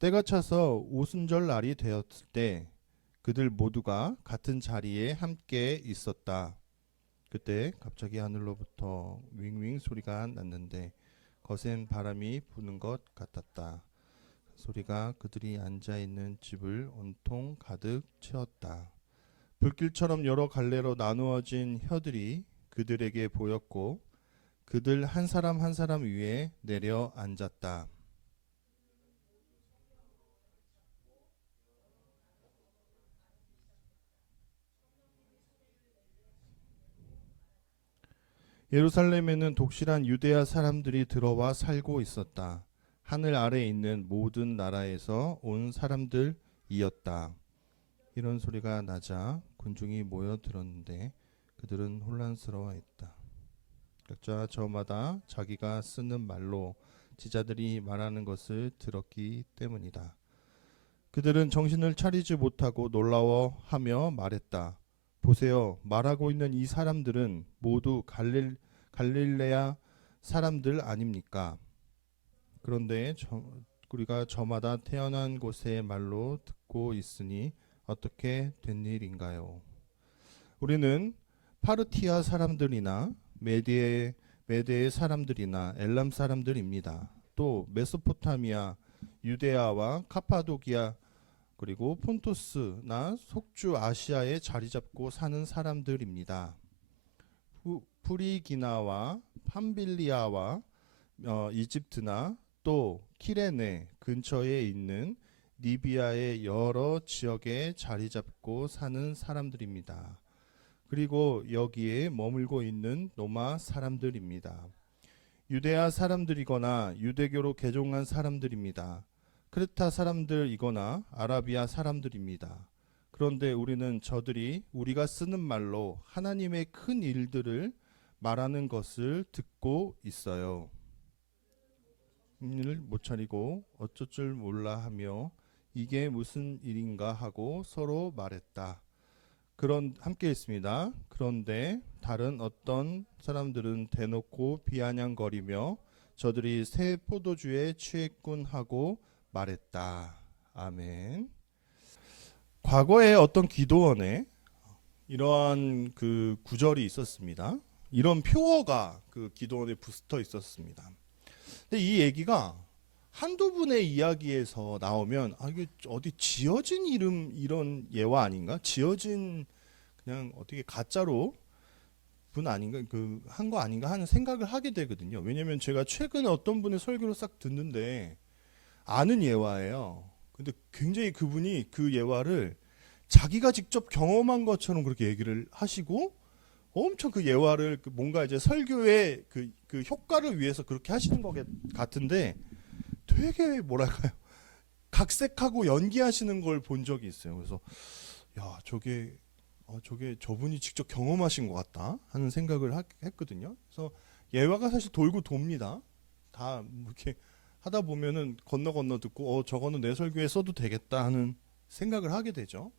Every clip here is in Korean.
때가 차서 오순절 날이 되었을 때 그들 모두가 같은 자리에 함께 있었다. 그때 갑자기 하늘로부터 윙윙 소리가 났는데 거센 바람이 부는 것 같았다. 소리가 그들이 앉아 있는 집을 온통 가득 채웠다. 불길처럼 여러 갈래로 나누어진 혀들이 그들에게 보였고 그들 한 사람 한 사람 위에 내려 앉았다. 예루살렘에는 독실한 유대야 사람들이 들어와 살고 있었다. 하늘 아래에 있는 모든 나라에서 온 사람들이었다. 이런 소리가 나자 군중이 모여 들었는데 그들은 혼란스러워했다. 각자 저마다 자기가 쓰는 말로 지자들이 말하는 것을 들었기 때문이다. 그들은 정신을 차리지 못하고 놀라워하며 말했다. 보세요. 말하고 있는 이 사람들은 모두 갈릴레아 사람들 아닙니까? 그런데 우리가 저마다 태어난 곳의 말로 듣고 있으니 어떻게 된 일인가요? 우리는 파르티아 사람들이나 메디의 사람들이나 엘람 사람들입니다. 또 메소포타미아, 유데아와 카파도기아 그리고 폰토스나 속주 아시아에 자리 잡고 사는 사람들입니다. 프리기나와 팜빌리아와 이집트나 또 키레네 근처에 있는 리비아의 여러 지역에 자리 잡고 사는 사람들입니다. 그리고 여기에 머물고 있는 로마 사람들입니다. 유대아 사람들이거나 유대교로 개종한 사람들입니다. 크레타 사람들이거나 아라비아 사람들입니다. 그런데 우리는 저들이 우리가 쓰는 말로 하나님의 큰 일들을 말하는 것을 듣고 있어요. 일을 못 차리고 어쩔 줄 몰라 하며 이게 무슨 일인가 하고 서로 말했다. 함께 있습니다. 그런데 다른 어떤 사람들은 대놓고 비아냥거리며 저들이 새 포도주에 취했군 하고 말했다. 아멘. 과거에 어떤 기도원에 이러한 그 구절이 있었습니다. 이런 표어가 그 기도원에 붙어 있었습니다. 근데 이 얘기가 한두 분의 이야기에서 나오면 이게 어디 지어진 이름 이런 예화 아닌가? 지어진 그냥 어떻게 가짜로 분 아닌가? 그 한 거 아닌가 하는 생각을 하게 되거든요. 왜냐면 제가 최근에 어떤 분의 설교를 싹 듣는데 아는 예화예요. 근데 굉장히 그분이 그 예화를 자기가 직접 경험한 것처럼 그렇게 얘기를 하시고 엄청 그 예화를 뭔가 이제 설교의 그 효과를 위해서 그렇게 하시는 것 같은데 되게 뭐랄까요 각색하고 연기하시는 걸 본 적이 있어요. 그래서 야 저게 저분이 직접 경험하신 것 같다 하는 생각을 했거든요. 그래서 예화가 사실 돌고 돕니다. 다 이렇게 하다 보면은 건너 듣고 저거는 내 설교에 써도 되겠다 하는 생각을 하게 되죠.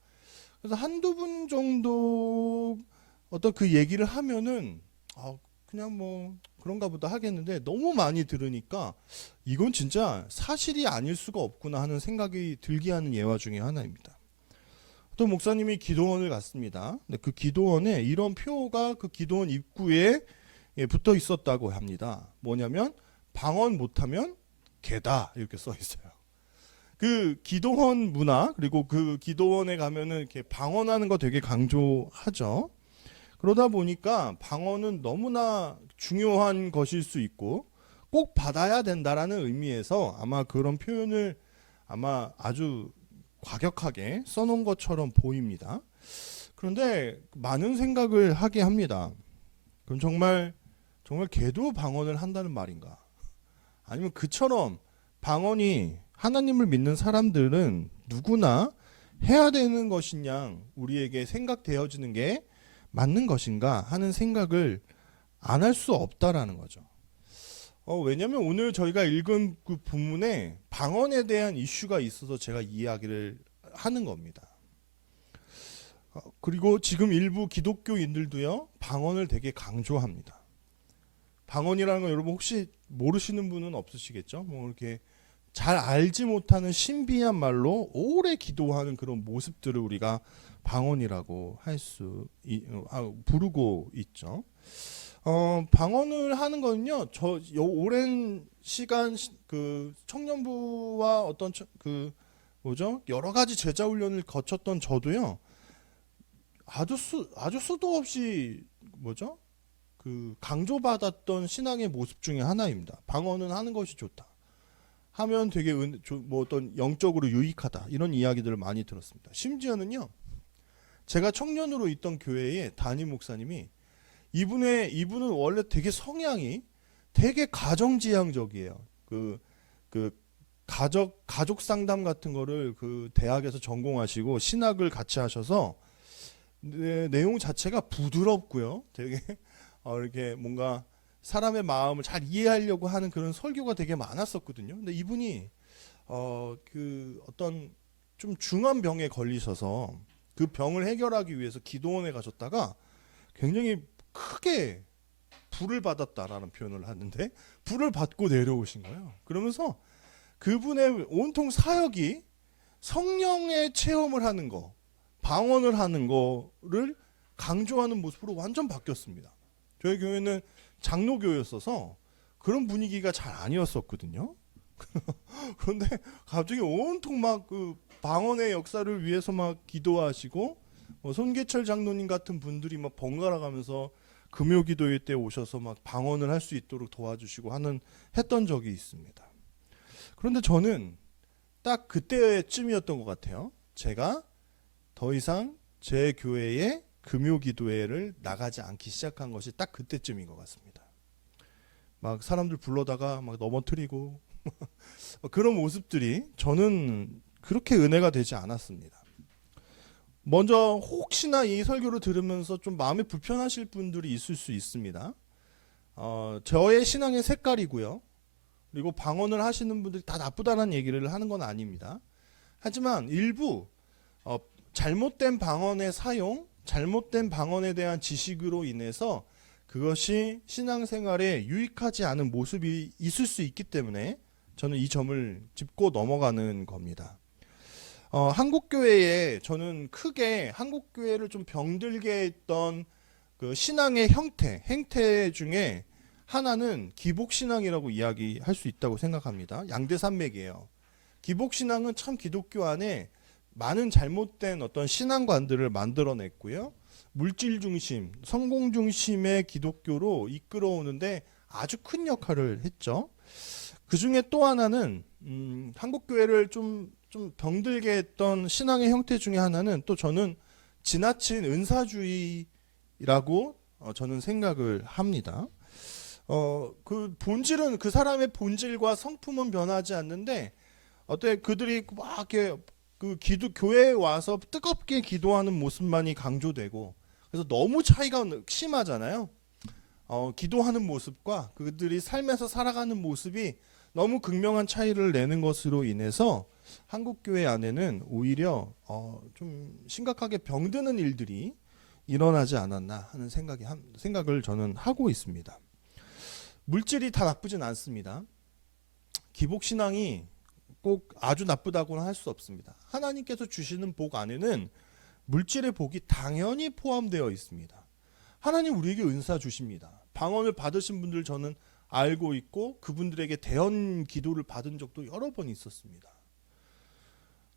그래서 한두 분 정도 어떤 그 얘기를 하면은 그냥 뭐 그런가 보다 하겠는데 너무 많이 들으니까 이건 진짜 사실이 아닐 수가 없구나 하는 생각이 들게 하는 예화 중에 하나입니다. 또 목사님이 기도원을 갔습니다. 근데 그 기도원에 이런 표가 그 기도원 입구에 붙어 있었다고 합니다. 뭐냐면 방언 못하면 개다 이렇게 써 있어요. 그 기도원 문화 그리고 그 기도원에 가면은 이렇게 방언하는 거 되게 강조하죠. 그러다 보니까 방언은 너무나 중요한 것일 수 있고 꼭 받아야 된다라는 의미에서 아마 그런 표현을 아마 아주 과격하게 써놓은 것처럼 보입니다. 그런데 많은 생각을 하게 합니다. 그럼 정말 개도 방언을 한다는 말인가? 아니면 그처럼 방언이 하나님을 믿는 사람들은 누구나 해야 되는 것이냐 우리에게 생각되어지는 게 맞는 것인가 하는 생각을 안 할 수 없다라는 거죠. 왜냐하면 오늘 저희가 읽은 그 본문에 방언에 대한 이슈가 있어서 제가 이야기를 하는 겁니다. 그리고 지금 일부 기독교인들도요 방언을 되게 강조합니다. 방언이라는 거 여러분 혹시 모르시는 분은 없으시겠죠? 뭐 이렇게 잘 알지 못하는 신비한 말로 오래 기도하는 그런 모습들을 우리가 방언이라고 할 수 부르고 있죠. 방언을 하는 거는요. 오랜 시간 그 청년부와 어떤 그 뭐죠? 여러 가지 제자 훈련을 거쳤던 저도요. 아주 수도 없이 뭐죠? 그 강조받았던 신앙의 모습 중에 하나입니다. 방언은 하는 것이 좋다. 하면 되게 뭐 어떤 영적으로 유익하다. 이런 이야기들을 많이 들었습니다. 심지어는요. 제가 청년으로 있던 교회의 담임 목사님이 이분은 원래 되게 성향이 되게 가정지향적이에요. 그 가족 상담 같은 거를 그 대학에서 전공하시고 신학을 같이 하셔서 내용 자체가 부드럽고요. 되게 이렇게 뭔가 사람의 마음을 잘 이해하려고 하는 그런 설교가 되게 많았었거든요. 근데 이분이 그 어떤 좀 중한 병에 걸리셔서 그 병을 해결하기 위해서 기도원에 가셨다가 굉장히 크게 불을 받았다라는 표현을 하는데 불을 받고 내려오신 거예요. 그러면서 그분의 온통 사역이 성령의 체험을 하는 거, 방언을 하는 거를 강조하는 모습으로 완전 바뀌었습니다. 저희 교회는 장로교였어서 그런 분위기가 잘 아니었었거든요. 그런데 갑자기 온통 막 그 방언의 역사를 위해서 막 기도하시고 손계철 장로님 같은 분들이 막 번갈아 가면서 금요기도회 때 오셔서 막 방언을 할 수 있도록 도와주시고 했던 적이 있습니다. 그런데 저는 딱 그때쯤이었던 것 같아요. 제가 더 이상 제 교회에 금요기도회를 나가지 않기 시작한 것이 딱 그때쯤인 것 같습니다. 막 사람들 불러다가 막 넘어뜨리고 그런 모습들이 저는 그렇게 은혜가 되지 않았습니다. 먼저 혹시나 이 설교를 들으면서 좀 마음이 불편하실 분들이 있을 수 있습니다. 저의 신앙의 색깔이고요. 그리고 방언을 하시는 분들이 다 나쁘다는 얘기를 하는 건 아닙니다. 하지만 일부 잘못된 방언의 사용, 잘못된 방언에 대한 지식으로 인해서 그것이 신앙생활에 유익하지 않은 모습이 있을 수 있기 때문에 저는 이 점을 짚고 넘어가는 겁니다. 한국교회에 저는 크게 한국교회를 좀 병들게 했던 그 신앙의 행태 중에 하나는 기복신앙이라고 이야기할 수 있다고 생각합니다. 양대산맥이에요. 기복신앙은 참 기독교 안에 많은 잘못된 어떤 신앙관들을 만들어냈고요. 물질 중심, 성공 중심의 기독교로 이끌어오는데 아주 큰 역할을 했죠. 그 중에 또 하나는 한국교회를 좀 병들게 했던 신앙의 형태 중에 하나는 또 저는 지나친 은사주의라고 저는 생각을 합니다. 그 본질은 그 사람의 본질과 성품은 변하지 않는데 그들이 막 이렇게 그 교회에 와서 뜨겁게 기도하는 모습만이 강조되고 그래서 너무 차이가 심하잖아요. 기도하는 모습과 그들이 삶에서 살아가는 모습이 너무 극명한 차이를 내는 것으로 인해서 한국교회 안에는 오히려 좀 심각하게 병드는 일들이 일어나지 않았나 하는 생각을 저는 하고 있습니다. 물질이 다 나쁘진 않습니다. 기복신앙이 꼭 아주 나쁘다고는 할 수 없습니다. 하나님께서 주시는 복 안에는 물질의 복이 당연히 포함되어 있습니다. 하나님 우리에게 은사 주십니다. 방언을 받으신 분들 저는 알고 있고 그분들에게 대언 기도를 받은 적도 여러 번 있었습니다.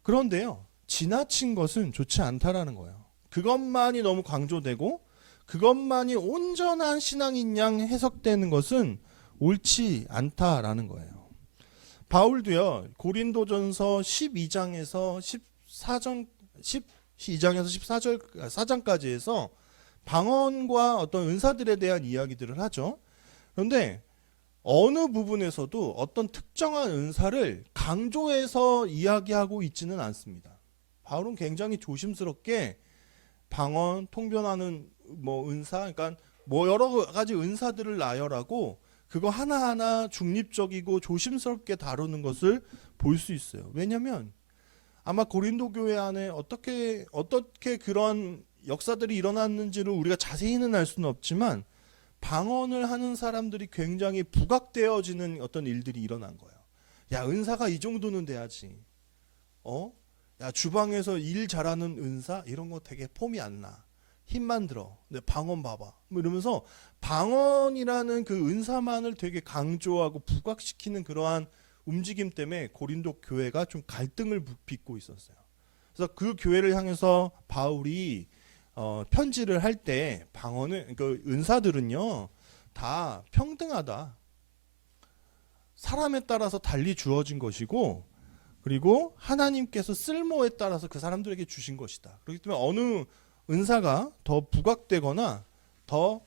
그런데요, 지나친 것은 좋지 않다라는 거예요. 그것만이 너무 강조되고 그것만이 온전한 신앙인 양 해석되는 것은 옳지 않다라는 거예요. 바울도요, 고린도전서 12장에서 14장까지 해서 방언과 어떤 은사들에 대한 이야기들을 하죠. 그런데 어느 부분에서도 어떤 특정한 은사를 강조해서 이야기하고 있지는 않습니다. 바울은 굉장히 조심스럽게 방언, 통변하는 은사, 그러니까 여러 가지 은사들을 나열하고 그거 하나하나 중립적이고 조심스럽게 다루는 것을 볼 수 있어요. 왜냐하면 아마 고린도 교회 안에 어떻게 그런 역사들이 일어났는지를 우리가 자세히는 알 수는 없지만 방언을 하는 사람들이 굉장히 부각되어지는 어떤 일들이 일어난 거예요. 야, 은사가 이 정도는 돼야지. 야, 주방에서 일 잘하는 은사 이런 거 되게 폼이 안 나. 힘만 들어. 근데 방언 봐봐. 뭐 이러면서 방언이라는 그 은사만을 되게 강조하고 부각시키는 그러한 움직임 때문에 고린도 교회가 좀 갈등을 빚고 있었어요. 그래서 그 교회를 향해서 바울이 편지를 할 때 방언을, 그 은사들은요 다 평등하다. 사람에 따라서 달리 주어진 것이고, 그리고 하나님께서 쓸모에 따라서 그 사람들에게 주신 것이다. 그렇기 때문에 어느 은사가 더 부각되거나 더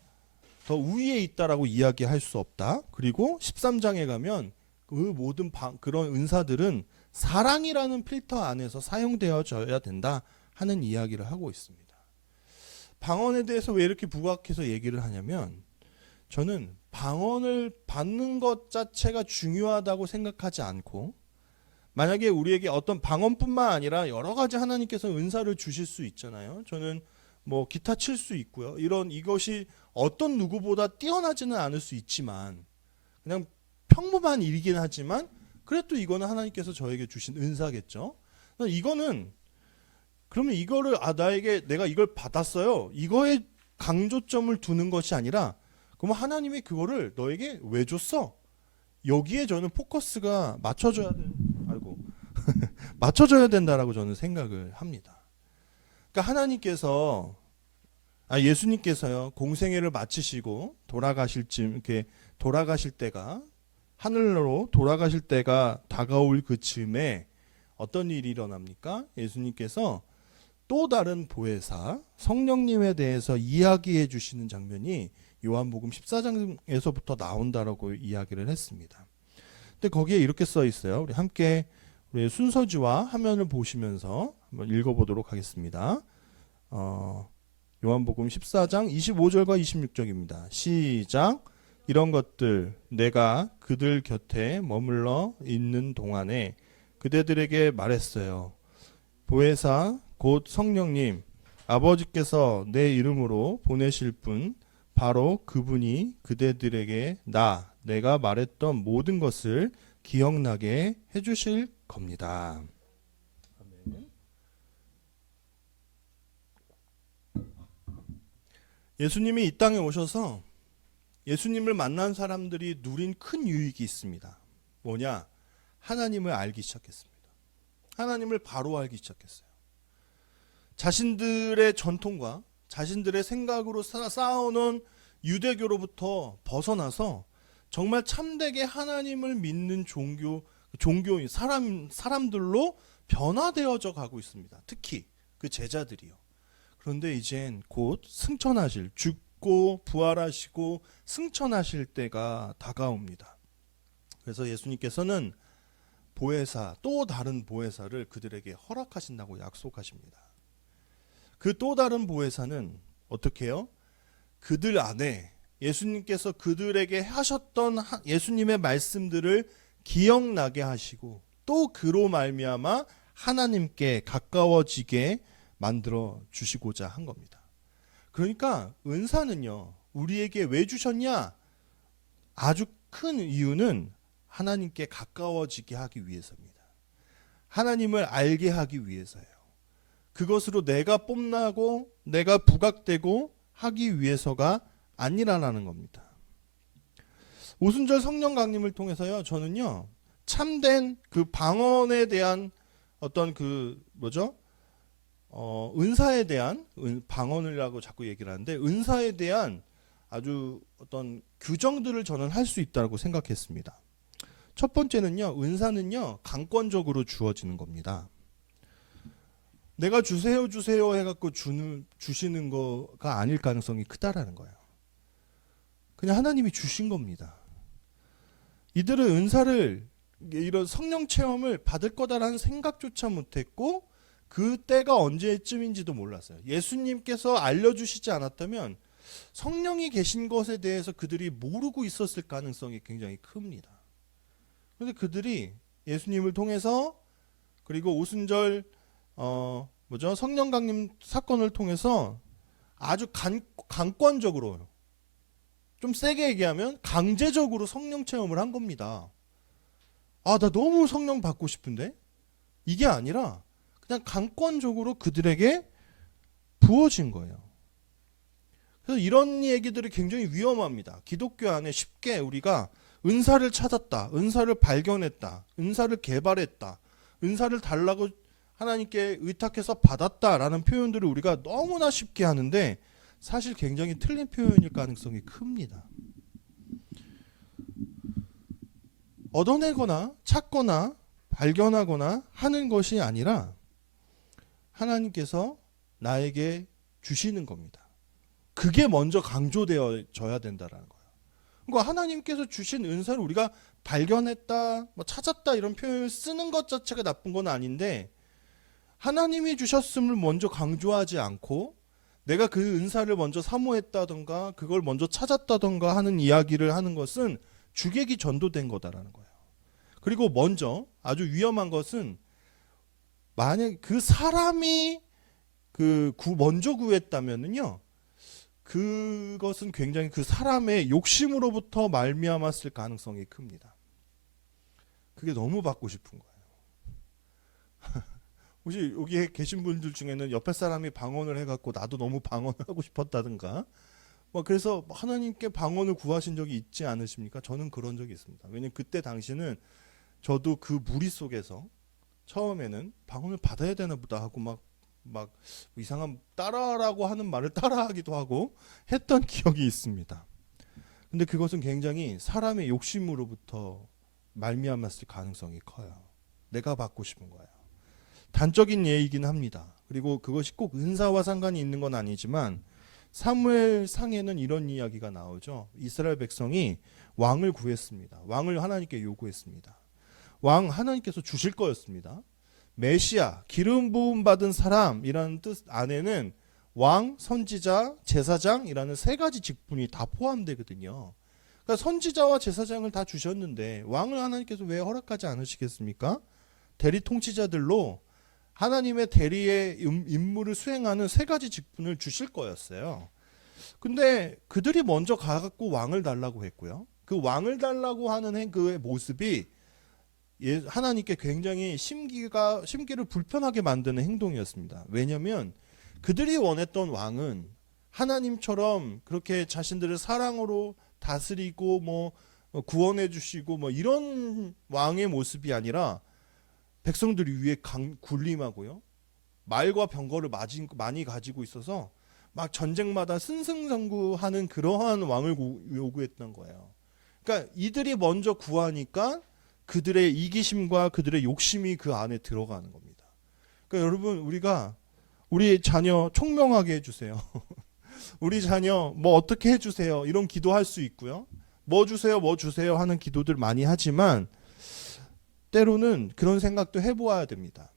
우위에 있다라고 이야기할 수 없다. 그리고 13장에 가면 그 모든 그런 은사들은 사랑이라는 필터 안에서 사용되어져야 된다 하는 이야기를 하고 있습니다. 방언에 대해서 왜 이렇게 부각해서 얘기를 하냐면, 저는 방언을 받는 것 자체가 중요하다고 생각하지 않고, 만약에 우리에게 어떤 방언뿐만 아니라 여러 가지 하나님께서 은사를 주실 수 있잖아요. 저는 뭐 기타 칠 수 있고요. 이것이 어떤 누구보다 뛰어나지는 않을 수 있지만 그냥 평범한 일이긴 하지만 그래도 이거는 하나님께서 저에게 주신 은사겠죠. 이거는 그러면 이거를 나에게 내가 이걸 받았어요. 이거에 강조점을 두는 것이 아니라, 그러면 하나님이 그거를 너에게 왜 줬어? 여기에 저는 포커스가 맞춰져야 된다라고 저는 생각을 합니다. 그러니까 하나님께서 예수님께서요 공생애를 마치시고 이렇게 돌아가실 때가, 하늘로 돌아가실 때가 다가올 그 즈음에 어떤 일이 일어납니까? 예수님께서 또 다른 보혜사 성령님에 대해서 이야기해 주시는 장면이 요한복음 14장에서부터 나온다라고 이야기를 했습니다. 근데 거기에 이렇게 써 있어요. 우리 함께 우리 순서지와 화면을 보시면서 한번 읽어보도록 하겠습니다. 요한복음 14장 25절과 26절입니다. 시작. 이런 것들 내가 그들 곁에 머물러 있는 동안에 그대들에게 말했어요. 보혜사 곧 성령님, 아버지께서 내 이름으로 보내실 분, 바로 그분이 그대들에게 내가 말했던 모든 것을 기억나게 해주실 겁니다. 예수님이 이 땅에 오셔서 예수님을 만난 사람들이 누린 큰 유익이 있습니다. 뭐냐? 하나님을 알기 시작했습니다. 하나님을 바로 알기 시작했어요. 자신들의 전통과 자신들의 생각으로 쌓아놓은 유대교로부터 벗어나서 정말 참되게 하나님을 믿는 종교인 사람들로 변화되어져 가고 있습니다. 특히 그 제자들이요. 그런데 이젠 곧 승천하실, 죽고 부활하시고 승천하실 때가 다가옵니다. 그래서 예수님께서는 보혜사, 또 다른 보혜사를 그들에게 허락하신다고 약속하십니다. 그 또 다른 보혜사는 어떻게 해요? 그들 안에 예수님께서 그들에게 하셨던 예수님의 말씀들을 기억나게 하시고, 또 그로 말미암아 하나님께 가까워지게 만들어 주시고자 한 겁니다. 그러니까 은사는요, 우리에게 왜 주셨냐? 아주 큰 이유는 하나님께 가까워지게 하기 위해서입니다. 하나님을 알게 하기 위해서예요. 그것으로 내가 뽐나고 내가 부각되고 하기 위해서가 아니라는 겁니다. 오순절 성령 강림을 통해서요, 저는요 참된 그 방언에 대한 어떤 은사에 대한, 방언이라고 자꾸 얘기를 하는데 은사에 대한 아주 어떤 규정들을 저는 할 수 있다고 생각했습니다. 첫 번째는요, 은사는요 강권적으로 주어지는 겁니다. 내가 주세요 해갖고 주시는 거가 아닐 가능성이 크다라는 거예요. 그냥 하나님이 주신 겁니다. 이들은 은사를, 이런 성령 체험을 받을 거다라는 생각조차 못했고 그 때가 언제쯤인지도 몰랐어요. 예수님께서 알려주시지 않았다면 성령이 계신 것에 대해서 그들이 모르고 있었을 가능성이 굉장히 큽니다. 그런데 그들이 예수님을 통해서, 그리고 오순절 성령 강림 사건을 통해서 아주 강권적으로, 좀 세게 얘기하면 강제적으로 성령 체험을 한 겁니다. 아, 나 너무 성령 받고 싶은데? 이게 아니라 그냥 강권적으로 그들에게 부어진 거예요. 그래서 이런 얘기들이 굉장히 위험합니다. 기독교 안에 쉽게 우리가 은사를 찾았다, 은사를 발견했다, 은사를 개발했다, 은사를 달라고 하나님께 의탁해서 받았다라는 표현들을 우리가 너무나 쉽게 하는데 사실 굉장히 틀린 표현일 가능성이 큽니다. 얻어내거나 찾거나 발견하거나 하는 것이 아니라 하나님께서 나에게 주시는 겁니다. 그게 먼저 강조되어져야 된다라는 거예요. 그러니까 하나님께서 주신 은사를 우리가 발견했다, 뭐 찾았다 이런 표현을 쓰는 것 자체가 나쁜 건 아닌데 하나님이 주셨음을 먼저 강조하지 않고 내가 그 은사를 먼저 사모했다던가 그걸 먼저 찾았다던가 하는 이야기를 하는 것은 주객이 전도된 거다라는 거예요. 그리고 먼저 아주 위험한 것은 만약 그 사람이 먼저 구했다면은요, 그것은 굉장히 그 사람의 욕심으로부터 말미암았을 가능성이 큽니다. 그게 너무 받고 싶은 거예요. 혹시 여기 계신 분들 중에는 옆에 사람이 방언을 해갖고 나도 너무 방언을 하고 싶었다든가 그래서 하나님께 방언을 구하신 적이 있지 않으십니까? 저는 그런 적이 있습니다. 왜냐면 그때 당시는 저도 그 무리 속에서 처음에는 방언을 받아야 되나 보다 하고 막 이상한 따라라고 하는 말을 따라하기도 하고 했던 기억이 있습니다. 근데 그것은 굉장히 사람의 욕심으로부터 말미암았을 가능성이 커요. 내가 받고 싶은 거예요. 단적인 예이긴 합니다. 그리고 그것이 꼭 은사와 상관이 있는 건 아니지만 사무엘 상에는 이런 이야기가 나오죠. 이스라엘 백성이 왕을 구했습니다. 왕을 하나님께 요구했습니다. 왕 하나님께서 주실 거였습니다. 메시아, 기름 부음 받은 사람이라는 뜻 안에는 왕, 선지자, 제사장이라는 세 가지 직분이 다 포함되거든요. 그러니까 선지자와 제사장을 다 주셨는데 왕을 하나님께서 왜 허락하지 않으시겠습니까? 대리 통치자들로 하나님의 대리의 임무를 수행하는 세 가지 직분을 주실 거였어요. 근데 그들이 먼저 가갖고 왕을 달라고 했고요. 그 왕을 달라고 하는 그의 모습이 하나님께 굉장히 심기를 불편하게 만드는 행동이었습니다. 왜냐하면 그들이 원했던 왕은 하나님처럼 그렇게 자신들을 사랑으로 다스리고 구원해 주시고 이런 왕의 모습이 아니라 백성들 위에 군림하고요. 말과 병거를 많이 가지고 있어서 막 전쟁마다 승승장구하는 그러한 왕을 요구했던 거예요. 그러니까 이들이 먼저 구하니까 그들의 이기심과 그들의 욕심이 그 안에 들어가는 겁니다. 그러니까 여러분 우리 자녀 총명하게 해주세요. 우리 자녀 어떻게 해주세요. 이런 기도할 수 있고요. 뭐 주세요 하는 기도들 많이 하지만 때로는 그런 생각도 해보아야 됩니다.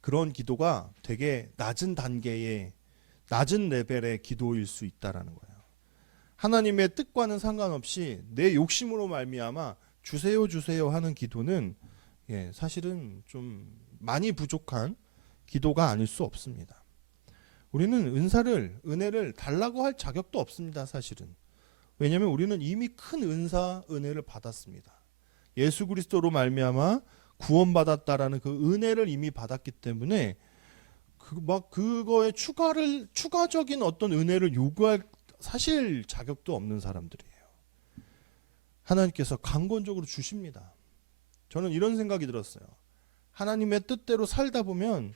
그런 기도가 되게 낮은 단계의 낮은 레벨의 기도일 수 있다라는 거예요. 하나님의 뜻과는 상관없이 내 욕심으로 말미암아 주세요 하는 기도는 사실은 좀 많이 부족한 기도가 아닐 수 없습니다. 우리는 은혜를 달라고 할 자격도 없습니다. 사실은. 왜냐하면 우리는 이미 큰 은혜를 받았습니다. 예수 그리스도로 말미암아 구원받았다라는 그 은혜를 이미 받았기 때문에 그거에 추가적인 어떤 은혜를 요구할 사실 자격도 없는 사람들이에요. 하나님께서 강권적으로 주십니다. 저는 이런 생각이 들었어요. 하나님의 뜻대로 살다 보면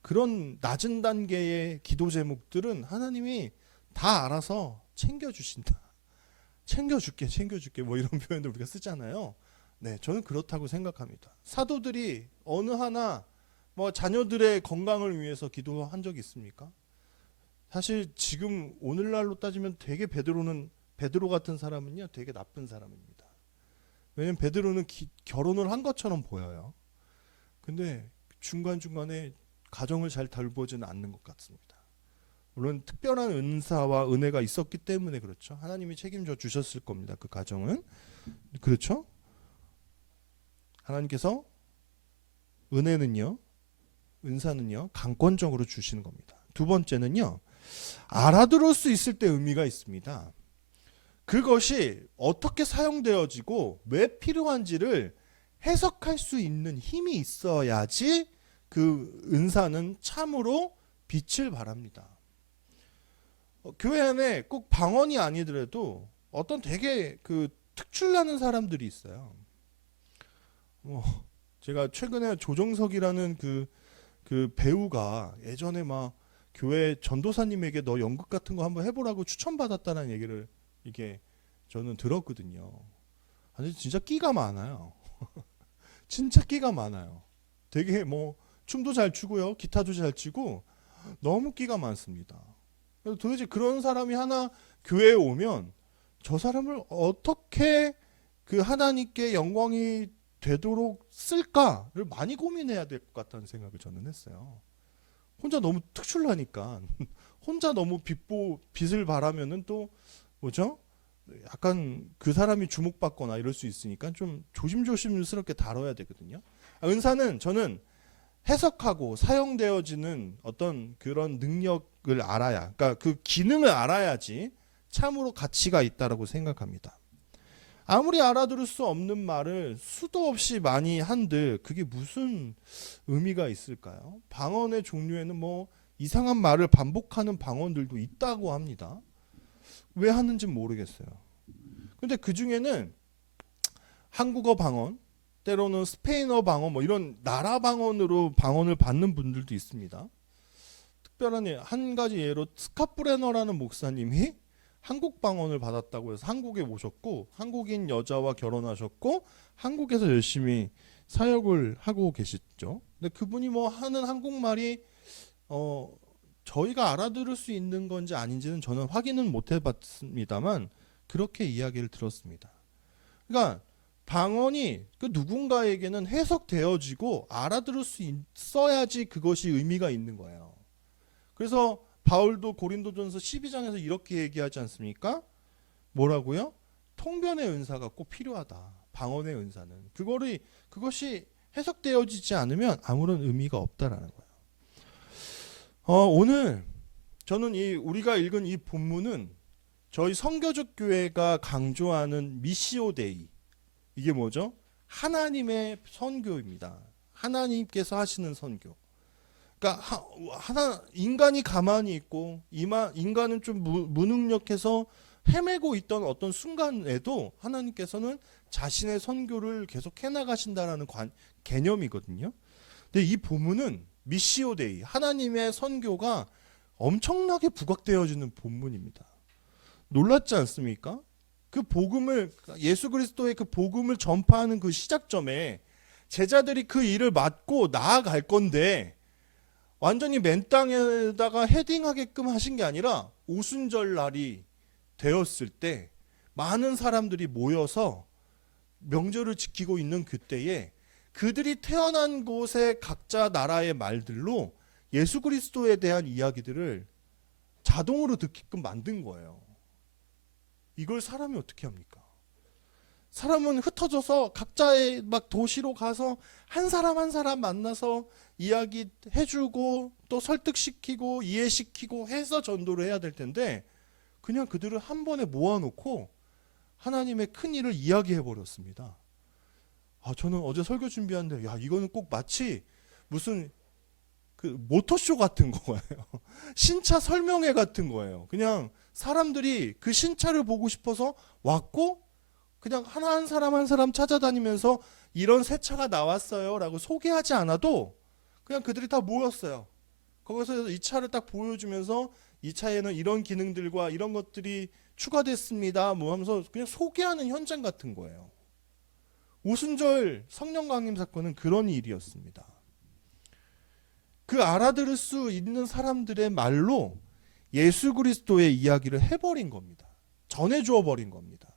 그런 낮은 단계의 기도 제목들은 하나님이 다 알아서 챙겨주신다. 챙겨줄게 이런 표현들 우리가 쓰잖아요. 네, 저는 그렇다고 생각합니다. 사도들이 어느 하나 자녀들의 건강을 위해서 기도한 적이 있습니까? 사실 지금 오늘날로 따지면 되게 베드로 같은 사람은요 되게 나쁜 사람입니다. 왜냐면 베드로는 결혼을 한 것처럼 보여요. 근데 중간중간에 가정을 잘 돌보지는 않는 것 같습니다. 물론 특별한 은사와 은혜가 있었기 때문에 그렇죠. 하나님이 책임져 주셨을 겁니다. 그 가정은. 그렇죠? 하나님께서 은사는요 강권적으로 주시는 겁니다. 두 번째는요 알아들을 수 있을 때 의미가 있습니다. 그것이 어떻게 사용되어지고 왜 필요한지를 해석할 수 있는 힘이 있어야지 그 은사는 참으로 빛을 발합니다. 교회 안에 꼭 방언이 아니더라도 어떤 되게 그 특출나는 사람들이 있어요. 제가 최근에 조정석이라는 그 배우가 예전에 막 교회 전도사님에게 너 연극 같은 거 한번 해보라고 추천받았다는 얘기를 이게 저는 들었거든요. 아니 진짜 끼가 많아요. 진짜 끼가 많아요. 되게 뭐 춤도 잘 추고요, 기타도 잘 치고 너무 끼가 많습니다. 그래서 도대체 그런 사람이 하나 교회에 오면 저 사람을 어떻게 그 하나님께 영광이 되도록 쓸까를 많이 고민해야 될 것 같다는 생각을 저는 했어요. 혼자 너무 특출나니까 혼자 너무 빛을 발하면은 또 뭐죠? 약간 그 사람이 주목받거나 이럴 수 있으니까 좀 조심조심스럽게 다뤄야 되거든요. 은사는 저는 해석하고 사용되어지는 어떤 그런 능력을 알아야, 그러니까 그 기능을 알아야지 참으로 가치가 있다라고 생각합니다. 아무리 알아들을 수 없는 말을 수도 없이 많이 한들 그게 무슨 의미가 있을까요? 방언의 종류에는 뭐 이상한 말을 반복하는 방언들도 있다고 합니다. 왜 하는지 모르겠어요. 근데 그 중에는 한국어 방언, 때로는 스페인어 방언, 뭐 이런 나라 방언으로 방언을 받는 분들도 있습니다. 특별한 한 가지 예로 스카프레너라는 목사님이 한국 방언을 받았다고 해서 한국에 오셨고 한국인 여자와 결혼하셨고 한국에서 열심히 사역을 하고 계시죠. 근데 그분이 뭐 하는 한국말이 저희가 알아들을 수 있는 건지 아닌지는 저는 확인은 못 해봤습니다만 그렇게 이야기를 들었습니다. 그러니까 방언이 그 누군가에게는 해석되어지고 알아들을 수 있어야지 그것이 의미가 있는 거예요. 그래서 바울도 고린도전서 12장에서 이렇게 얘기하지 않습니까? 뭐라고요? 통변의 은사가 꼭 필요하다. 방언의 은사는. 그것이 해석되어지지 않으면 아무런 의미가 없다라는 거예요. 오늘 저는 우리가 읽은 이 본문은 저희 선교적 교회가 강조하는 미시오 데이, 이게 뭐죠? 하나님의 선교입니다. 하나님께서 하시는 선교. 그러니까 인간이 가만히 있고 인간은 좀 무능력해서 헤매고 있던 어떤 순간에도 하나님께서는 자신의 선교를 계속 해나가신다라는 개념이거든요. 근데 이 본문은 미시오 데이, 하나님의 선교가 엄청나게 부각되어지는 본문입니다. 놀랍지 않습니까? 그 복음을, 예수 그리스도의 그 복음을 전파하는 그 시작점에 제자들이 그 일을 맡고 나아갈 건데 완전히 맨 땅에다가 헤딩하게끔 하신 게 아니라 오순절 날이 되었을 때 많은 사람들이 모여서 명절을 지키고 있는 그때에 그들이 태어난 곳의 각자 나라의 말들로 예수 그리스도에 대한 이야기들을 자동으로 듣게끔 만든 거예요. 이걸 사람이 어떻게 합니까? 사람은 흩어져서 각자의 막 도시로 가서 한 사람 한 사람 만나서 이야기해주고 또 설득시키고 이해시키고 해서 전도를 해야 될 텐데 그냥 그들을 한 번에 모아놓고 하나님의 큰 일을 이야기해버렸습니다. 저는 어제 설교 준비하는데 이거는 꼭 마치 무슨 그 모터쇼 같은 거예요. 신차 설명회 같은 거예요. 그냥 사람들이 그 신차를 보고 싶어서 왔고 그냥 한 사람 한 사람 찾아다니면서 이런 새 차가 나왔어요 라고 소개하지 않아도 그냥 그들이 다 모였어요. 거기서 이 차를 딱 보여주면서 이 차에는 이런 기능들과 이런 것들이 추가됐습니다 뭐 하면서 그냥 소개하는 현장 같은 거예요. 오순절 성령 강림 사건은 그런 일이었습니다. 그 알아들을 수 있는 사람들의 말로 예수 그리스도의 이야기를 해버린 겁니다. 전해주어 버린 겁니다.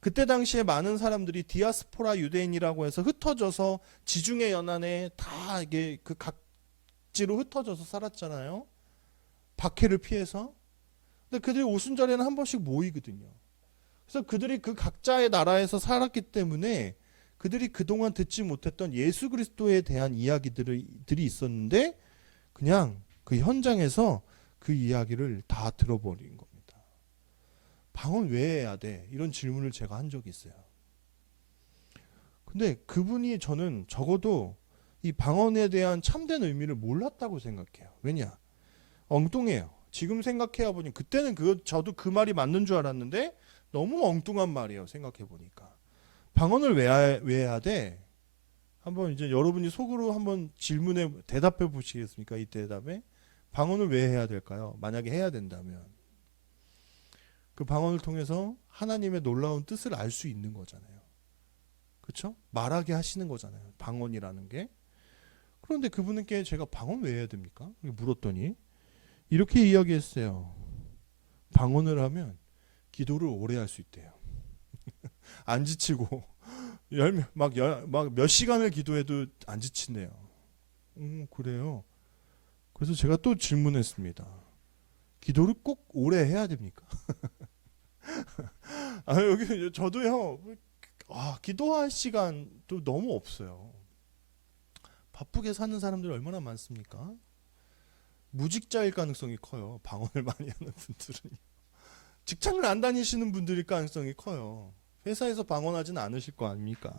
그때 당시에 많은 사람들이 디아스포라 유대인이라고 해서 흩어져서 지중해 연안에 다 이게 그 각지로 흩어져서 살았잖아요. 박해를 피해서. 근데 그들이 오순절에는 한 번씩 모이거든요. 그래서 그들이 그 각자의 나라에서 살았기 때문에 그들이 그동안 듣지 못했던 예수 그리스도에 대한 이야기들이 있었는데 그냥 그 현장에서 그 이야기를 다 들어버린 겁니다. 방언 왜 해야 돼? 이런 질문을 제가 한 적이 있어요. 근데 그분이 저는 적어도 이 방언에 대한 참된 의미를 몰랐다고 생각해요. 왜냐? 엉뚱해요. 지금 생각해 보니 그때는 저도 그 말이 맞는 줄 알았는데 너무 엉뚱한 말이에요. 생각해 보니까. 방언을 왜 해야 돼? 한번 이제 여러분이 속으로 한번 질문에 대답해 보시겠습니까? 이 대답에 방언을 왜 해야 될까요? 만약에 해야 된다면 그 방언을 통해서 하나님의 놀라운 뜻을 알 수 있는 거잖아요. 그렇죠? 말하게 하시는 거잖아요. 방언이라는 게. 그런데 그분께 제가 방언 왜 해야 됩니까? 물었더니 이렇게 이야기했어요. 방언을 하면 기도를 오래 할 수 있대요. 안 지치고 막 몇 시간을 기도해도 안 지친대요. 그래요. 그래서 제가 또 질문했습니다. 기도를 꼭 오래 해야 됩니까? 여기 저도요. 기도할 시간도 너무 없어요. 바쁘게 사는 사람들이 얼마나 많습니까? 무직자일 가능성이 커요. 방언을 많이 하는 분들은. 직장을 안 다니시는 분들일 가능성이 커요. 회사에서 방언하지는 않으실 거 아닙니까?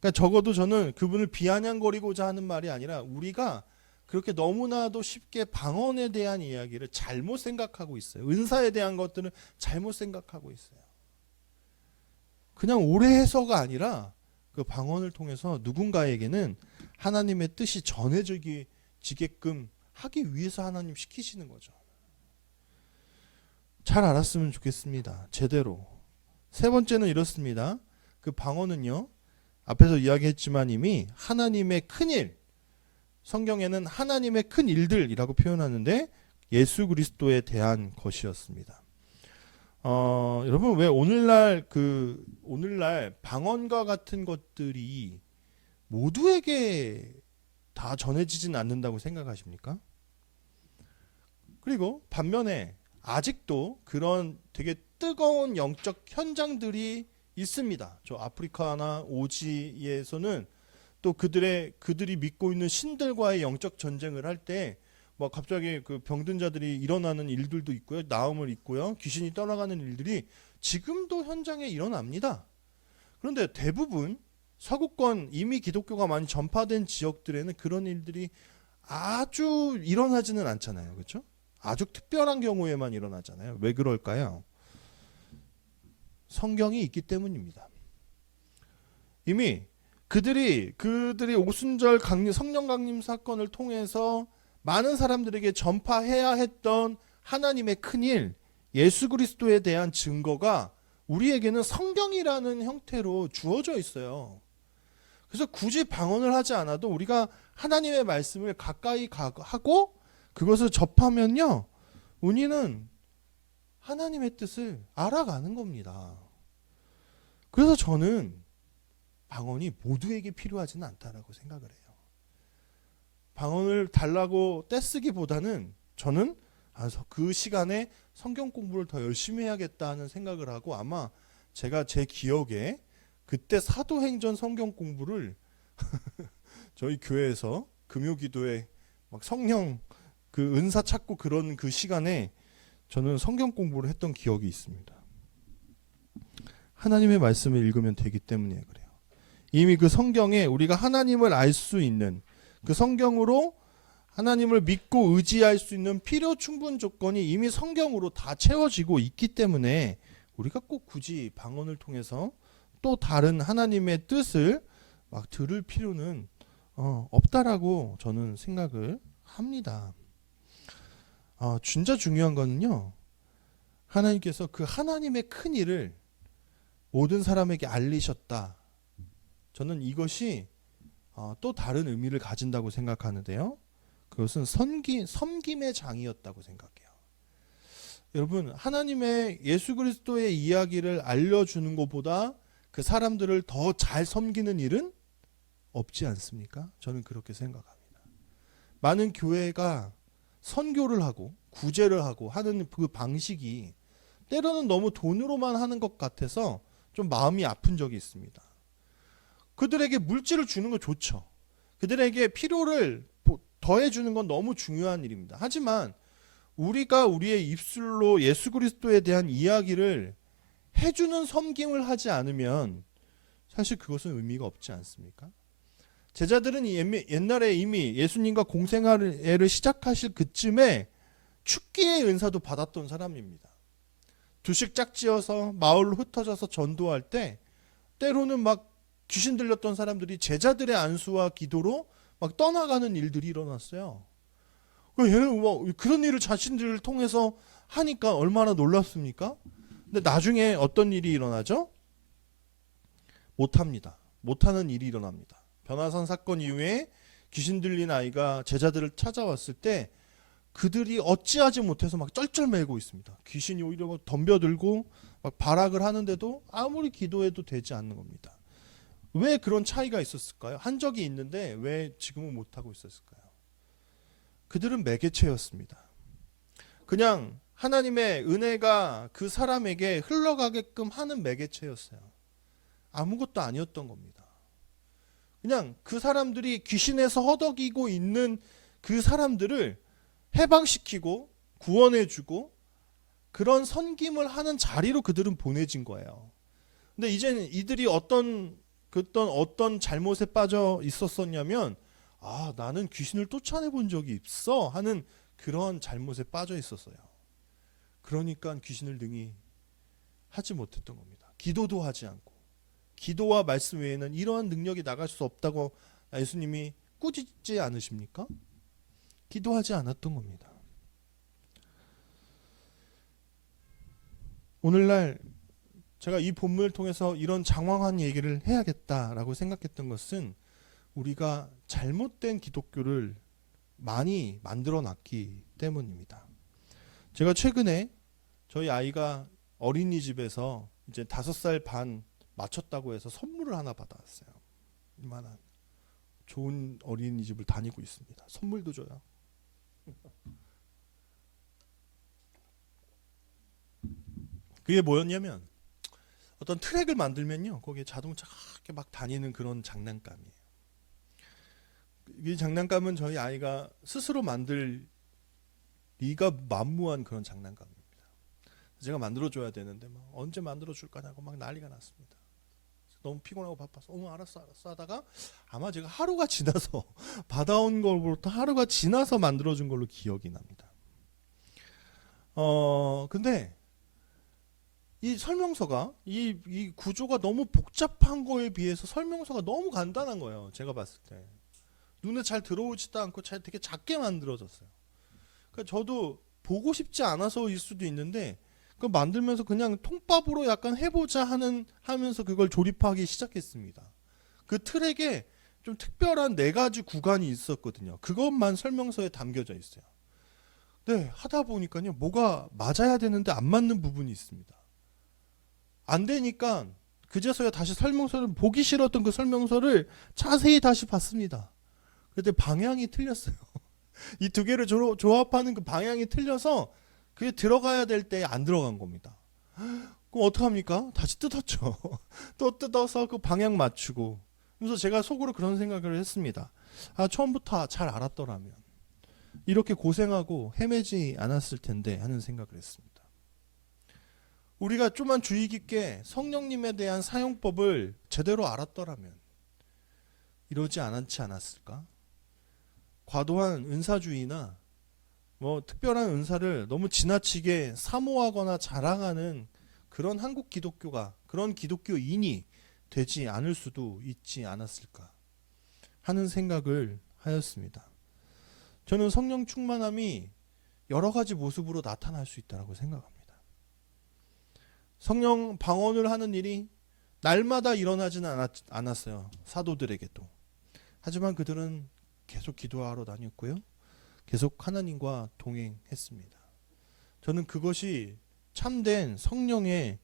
그러니까 적어도 저는 그분을 비아냥거리고자 하는 말이 아니라 우리가 그렇게 너무나도 쉽게 방언에 대한 이야기를 잘못 생각하고 있어요. 은사에 대한 것들은 잘못 생각하고 있어요. 그냥 오래 해서가 아니라 그 방언을 통해서 누군가에게는 하나님의 뜻이 전해지게끔 하기 위해서 하나님 시키시는 거죠. 잘 알았으면 좋겠습니다. 제대로. 세 번째는 이렇습니다. 그 방언은요. 앞에서 이야기했지만 이미 하나님의 큰일, 성경에는 하나님의 큰 일들이라고 표현하는데 예수 그리스도에 대한 것이었습니다. 여러분 왜 오늘날 방언과 같은 것들이 모두에게 다 전해지진 않는다고 생각하십니까? 그리고 반면에 아직도 그런 되게 뜨거운 영적 현장들이 있습니다. 저 아프리카나 오지에서는 또 그들이 믿고 있는 신들과의 영적 전쟁을 할 때 뭐 갑자기 그 병든 자들이 일어나는 일들도 있고요. 나음을 있고요. 귀신이 떠나가는 일들이 지금도 현장에 일어납니다. 그런데 대부분 서구권 이미 기독교가 많이 전파된 지역들에는 그런 일들이 아주 일어나지는 않잖아요. 그렇죠? 아주 특별한 경우에만 일어나잖아요. 왜 그럴까요? 성경이 있기 때문입니다. 이미 그들이 오순절 성령 강림 사건을 통해서 많은 사람들에게 전파해야 했던 하나님의 큰일, 예수 그리스도에 대한 증거가 우리에게는 성경이라는 형태로 주어져 있어요. 그래서 굳이 방언을 하지 않아도 우리가 하나님의 말씀을 가까이 하고 그것을 접하면요, 우리는 하나님의 뜻을 알아가는 겁니다. 그래서 저는 방언이 모두에게 필요하지는 않다라고 생각을 해요. 방언을 달라고 떼쓰기보다는 저는 그 시간에 성경 공부를 더 열심히 해야겠다는 생각을 하고, 아마 제가 제 기억에 그때 사도행전 성경 공부를 저희 교회에서 금요기도에 막 성령 그 은사 찾고 그런 그 시간에 저는 성경 공부를 했던 기억이 있습니다. 하나님의 말씀을 읽으면 되기 때문에 그래요. 이미 그 성경에 우리가 하나님을 알 수 있는, 그 성경으로 하나님을 믿고 의지할 수 있는 필요 충분 조건이 이미 성경으로 다 채워지고 있기 때문에 우리가 꼭 굳이 방언을 통해서 또 다른 하나님의 뜻을 막 들을 필요는 없다라고 저는 생각을 합니다. 진짜 중요한 거는요, 하나님께서 그 하나님의 큰 일을 모든 사람에게 알리셨다. 저는 이것이 또 다른 의미를 가진다고 생각하는데요. 그것은 섬김의 장이었다고 생각해요. 여러분, 하나님의 예수 그리스도의 이야기를 알려주는 것보다 그 사람들을 더 잘 섬기는 일은 없지 않습니까? 저는 그렇게 생각합니다. 많은 교회가 선교를 하고 구제를 하고 하는 그 방식이 때로는 너무 돈으로만 하는 것 같아서 좀 마음이 아픈 적이 있습니다. 그들에게 물질을 주는 거 좋죠. 그들에게 필요를 더해주는 건 너무 중요한 일입니다. 하지만 우리가 우리의 입술로 예수 그리스도에 대한 이야기를 해주는 섬김을 하지 않으면 사실 그것은 의미가 없지 않습니까? 제자들은 옛날에 이미 예수님과 공생애를 시작하실 그쯤에 축기의 은사도 받았던 사람입니다. 두식 짝지어서 마을로 흩어져서 전도할 때 때로는 막 귀신 들렸던 사람들이 제자들의 안수와 기도로 막 떠나가는 일들이 일어났어요. 얘는 뭐 그런 일을 자신들을 통해서 하니까 얼마나 놀랍습니까? 근데 나중에 어떤 일이 일어나죠? 못합니다. 못하는 일이 일어납니다. 변화산 사건 이후에 귀신 들린 아이가 제자들을 찾아왔을 때 그들이 어찌하지 못해서 막 쩔쩔매고 있습니다. 귀신이 오히려 덤벼들고 막 발악을 하는데도 아무리 기도해도 되지 않는 겁니다. 왜 그런 차이가 있었을까요? 한 적이 있는데 왜 지금은 못하고 있었을까요? 그들은 매개체였습니다. 그냥 하나님의 은혜가 그 사람에게 흘러가게끔 하는 매개체였어요. 아무것도 아니었던 겁니다. 그냥 그 사람들이 귀신에서 허덕이고 있는 그 사람들을 해방시키고 구원해주고 그런 섬김을 하는 자리로 그들은 보내진 거예요. 근데 이제는 이들이 어떤 잘못에 빠져 있었었냐면 나는 귀신을 쫓아내본 적이 있어 하는 그런 잘못에 빠져 있었어요. 그러니까 귀신을 능히 하지 못했던 겁니다. 기도도 하지 않고 기도와 말씀 외에는 이러한 능력이 나갈 수 없다고 예수님이 꾸짖지 않으십니까? 기도하지 않았던 겁니다. 오늘날 제가 이 본문을 통해서 이런 장황한 얘기를 해야겠다라고 생각했던 것은 우리가 잘못된 기독교를 많이 만들어 놨기 때문입니다. 제가 최근에 저희 아이가 어린이집에서 이제 5살 반 마쳤다고 해서 선물을 하나 받아왔어요. 이만한 좋은 어린이집을 다니고 있습니다. 선물도 줘요. 그게 뭐였냐면 어떤 트랙을 만들면요 거기에 자동차가 이렇게 막 다니는 그런 장난감이에요. 이 장난감은 저희 아이가 스스로 만들 리가 만무한 그런 장난감입니다. 제가 만들어줘야 되는데 막 언제 만들어줄 거냐고 막 난리가 났습니다. 너무 피곤하고 바빠서 알았어 하다가 아마 제가 하루가 지나서 받아온 걸부터 하루가 지나서 만들어준 걸로 기억이 납니다. 근데 이 설명서가 이 구조가 너무 복잡한 거에 비해서 설명서가 너무 간단한 거예요. 제가 봤을 때 눈에 잘 들어오지도 않고 되게 작게 만들어졌어요. 그러니까 저도 보고 싶지 않아서일 수도 있는데 그 만들면서 그냥 통밥으로 약간 해보자 하면서 그걸 조립하기 시작했습니다. 그 트랙에 좀 특별한 4가지 구간이 있었거든요. 그것만 설명서에 담겨져 있어요. 네, 하다 보니까요 뭐가 맞아야 되는데 안 맞는 부분이 있습니다. 안 되니까 그제서야 다시 설명서를 보기 싫었던 그 설명서를 자세히 다시 봤습니다. 그때 방향이 틀렸어요. 이 2개를 조합하는 그 방향이 틀려서 그게 들어가야 될 때 안 들어간 겁니다. 그럼 어떡합니까? 다시 뜯었죠. 또 뜯어서 그 방향 맞추고. 그래서 제가 속으로 그런 생각을 했습니다. 처음부터 잘 알았더라면 이렇게 고생하고 헤매지 않았을 텐데 하는 생각을 했습니다. 우리가 좀만 주의 깊게 성령님에 대한 사용법을 제대로 알았더라면 이러지 않지 않았을까? 과도한 은사주의나 특별한 은사를 너무 지나치게 사모하거나 자랑하는 그런 한국 기독교가 그런 기독교인이 되지 않을 수도 있지 않았을까 하는 생각을 하였습니다. 저는 성령 충만함이 여러 가지 모습으로 나타날 수 있다고 생각합니다. 성령 방언을 하는 일이 날마다 일어나지는 않았어요. 사도들에게도. 하지만 그들은 계속 기도하러 다녔고요. 계속 하나님과 동행했습니다. 저는 그것이 참된 성령의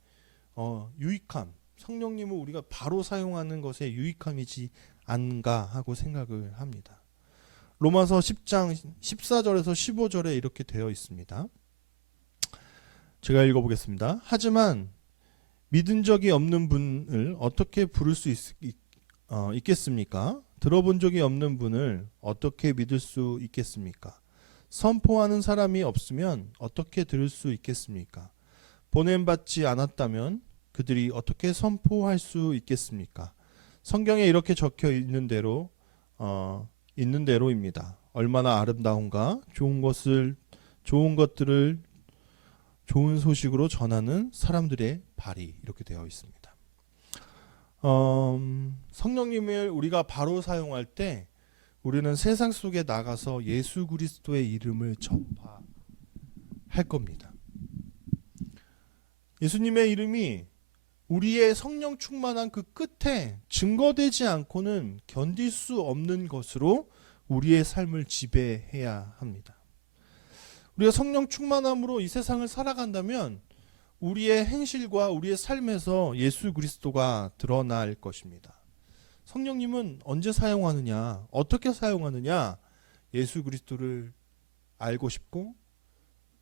유익함, 성령님을 우리가 바로 사용하는 것의 유익함이지 않은가 하고 생각을 합니다. 로마서 10장 14절에서 15절에 이렇게 되어 있습니다. 제가 읽어보겠습니다. 하지만 믿은 적이 없는 분을 어떻게 부를 수 있겠습니까? 들어본 적이 없는 분을 어떻게 믿을 수 있겠습니까? 선포하는 사람이 없으면 어떻게 들을 수 있겠습니까? 보냄받지 않았다면 그들이 어떻게 선포할 수 있겠습니까? 성경에 이렇게 적혀 있는 대로 있는 대로입니다. 얼마나 아름다운가. 좋은 것들을 좋은 소식으로 전하는 사람들의 발이 이렇게 되어 있습니다. 성령님을 우리가 바로 사용할 때 우리는 세상 속에 나가서 예수 그리스도의 이름을 전파할 겁니다. 예수님의 이름이 우리의 성령 충만한 그 끝에 증거되지 않고는 견딜 수 없는 것으로 우리의 삶을 지배해야 합니다. 우리가 성령 충만함으로 이 세상을 살아간다면 우리의 행실과 우리의 삶에서 예수 그리스도가 드러날 것입니다. 성령님은 언제 사용하느냐, 어떻게 사용하느냐, 예수 그리스도를 알고 싶고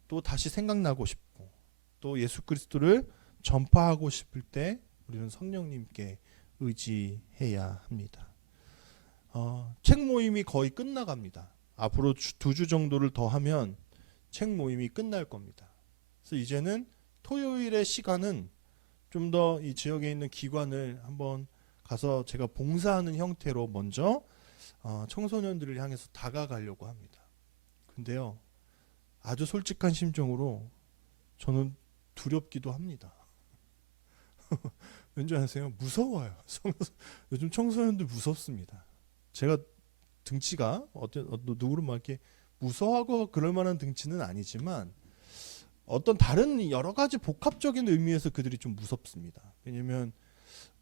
또 다시 생각나고 싶고 또 예수 그리스도를 전파하고 싶을 때 우리는 성령님께 의지해야 합니다. 책 모임이 거의 끝나갑니다. 앞으로 2주 정도를 더 하면 책 모임이 끝날 겁니다. 그래서 이제는 토요일의 시간은 좀 더 이 지역에 있는 기관을 한번 가서 제가 봉사하는 형태로 먼저 청소년들을 향해서 다가가려고 합니다. 근데요, 아주 솔직한 심정으로 저는 두렵기도 합니다. 왠지 아세요? 무서워요. 요즘 청소년들 무섭습니다. 제가 등치가 누구를 막 이렇게 무서워하고 그럴 만한 등치는 아니지만 어떤 다른 여러 가지 복합적인 의미에서 그들이 좀 무섭습니다. 왜냐면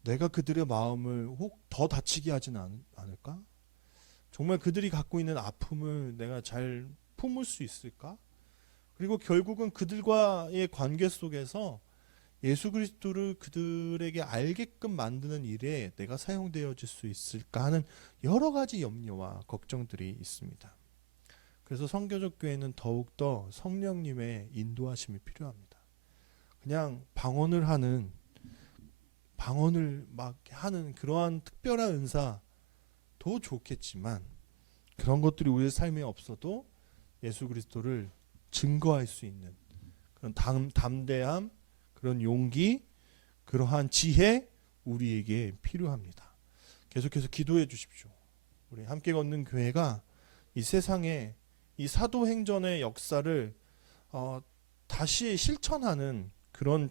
내가 그들의 마음을 혹 더 다치게 하지는 않을까? 정말 그들이 갖고 있는 아픔을 내가 잘 품을 수 있을까? 그리고 결국은 그들과의 관계 속에서 예수 그리스도를 그들에게 알게끔 만드는 일에 내가 사용되어질 수 있을까 하는 여러 가지 염려와 걱정들이 있습니다. 그래서 선교적 교회는 더욱더 성령님의 인도하심이 필요합니다. 그냥 방언을 막 하는 그러한 특별한 은사도 좋겠지만 그런 것들이 우리의 삶에 없어도 예수 그리스도를 증거할 수 있는 그런 담대함, 그런 용기, 그러한 지혜 우리에게 필요합니다. 계속해서 기도해 주십시오. 우리 함께 걷는 교회가 이 세상에 이 사도행전의 역사를 다시 실천하는 그런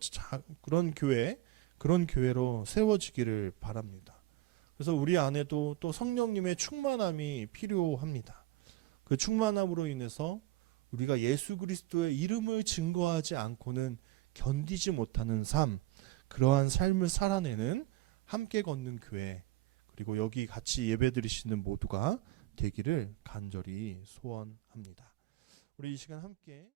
교회, 그런 교회로 세워지기를 바랍니다. 그래서 우리 안에도 또 성령님의 충만함이 필요합니다. 그 충만함으로 인해서 우리가 예수 그리스도의 이름을 증거하지 않고는 견디지 못하는 삶, 그러한 삶을 살아내는 함께 걷는 교회, 그리고 여기 같이 예배드리시는 모두가 되기를 간절히 소원합니다. 우리 이 시간 함께